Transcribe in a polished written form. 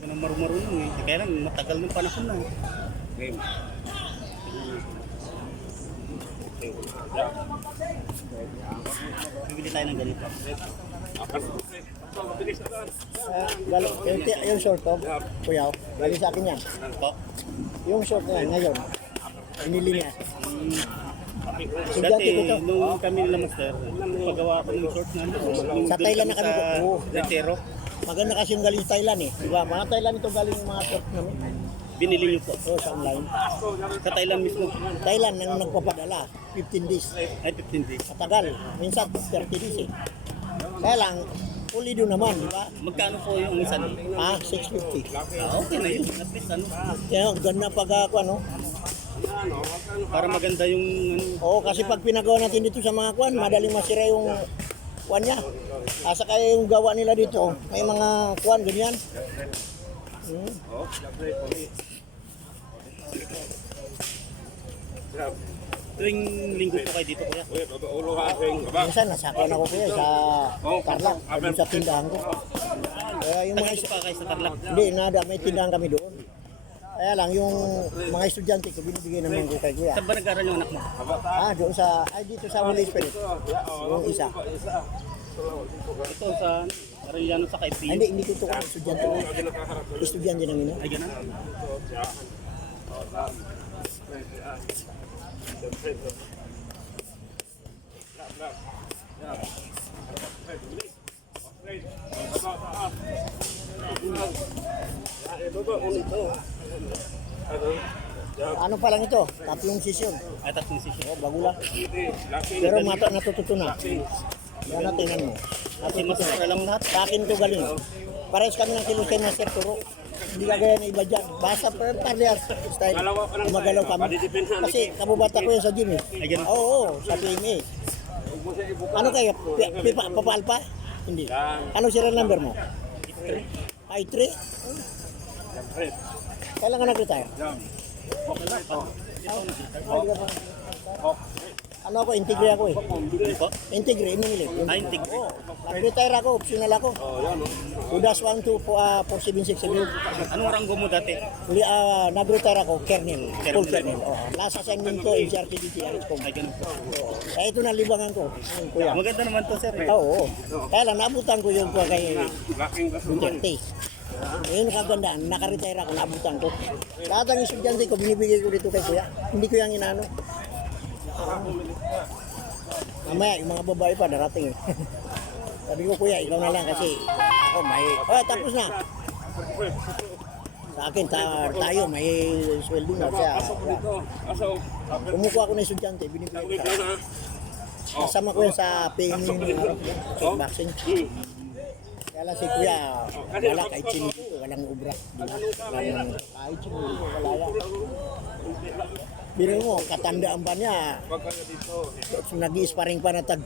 Ng marunong eh. Kaya lang matagal ng panahon na. Okay. Bibili tayo ng ganito. Yung short to, kuya, galing sa akin yan. Po. Yung short na yan, ngayon, inili niya. Dati, nung kami nila master, paggawa ko ng short na Sa Thailand na kami po. Retero. Maganda kasi yung galing Thailand eh. Diba? Mga Thailand ito galing yung mga short namin. Binili niyo po. Oo, sa online. Sa Thailand mismo. Thailand nang nagpapadala, 15 days. Ay, 15 days. Matagal. Minsan 30 days eh. Kaya lang, pulido naman, di ba? Magkano po yung isa niyo? 650. Okay na yun. At least ano. Kaya ganda pag ako ano. Para maganda yung ano. Oo, kasi pag pinagawa natin dito sa mga kwan, madaling masira yung kwan niya. Asa kaya yung gawa nila dito, may mga kwan, ganyan. Tuwing linggo po kayo dito kuya. Minsan, nasakwan ako kuya sa Tarlac, doon sa tindahan ko. Kaya yung mga Tagal pa kayo sa Tarlac. hindi, nada, may tindahan kami doon. Kaya lang, yung mga estudyante ko, binibigay naman ko kay kuya. Saan ba nag-aaral yung anak mo? Doon sa, dito sa Holy Spirit. Yung isa. Ito sa Arellano sa Kaipi. Hindi ko ito kung estudyante ko. Estudyante namin. Ay, ganun. Ano pa lang ito? Tatlong session. Ay, tatlong session. Bago lang. Pero natututo na. Yan na tingnan mo. Kasi master alam lahat. Sa akin to galing. Parehas kami ng kilos kay Master Turo. Hindi kagaya ng iba dyan. Basta parehas style. Gumagalaw kami. Kasi kababata ko yan sa gym eh. Ay, ganun. Oo, sa PMA. Ano kayo? Papalpa? Hindi. Ano serial number mo? I3? Kailan ka nag-retire? Ano ako, integre ako eh. Ano po? Integre, inimilit. Ah, integre. Oo. Nag-retire ako, optional ako. Udas 1, 2, 4767. Anong ranggo mo dati? Nag-retire ako, Kernel. Full Kernel. Last assignment ko, NCRTDT. Ay, ganun po. Ito na libangan ko, kuya. Maganda naman to sir. Oo. Kaya lang, naabutan ko yung kuya kay Duterte. Ngayon kagandaan, naka-retire ako, naabutan ko. Lahat ng estudyante ko, binibigay ko dito kay kuya. Hindi ko yung inano. Mamaya, yung mga babae pa, darating eh. Sabi ko, kuya, ikaw na lang kasi ako may... tapos na. Sa akin, tayo, may sweldo na. Kaya, kumukuha ko ng estudyante, binibigay ko sa akin. Kasama ko yan sa PMU kickboxing. Kaya lang si kuya, wala kahit sinito, walang ubra. Kahit sinito, wala yan. Biro mo, katandaan ba niya? Nag-i-sparring pa na tag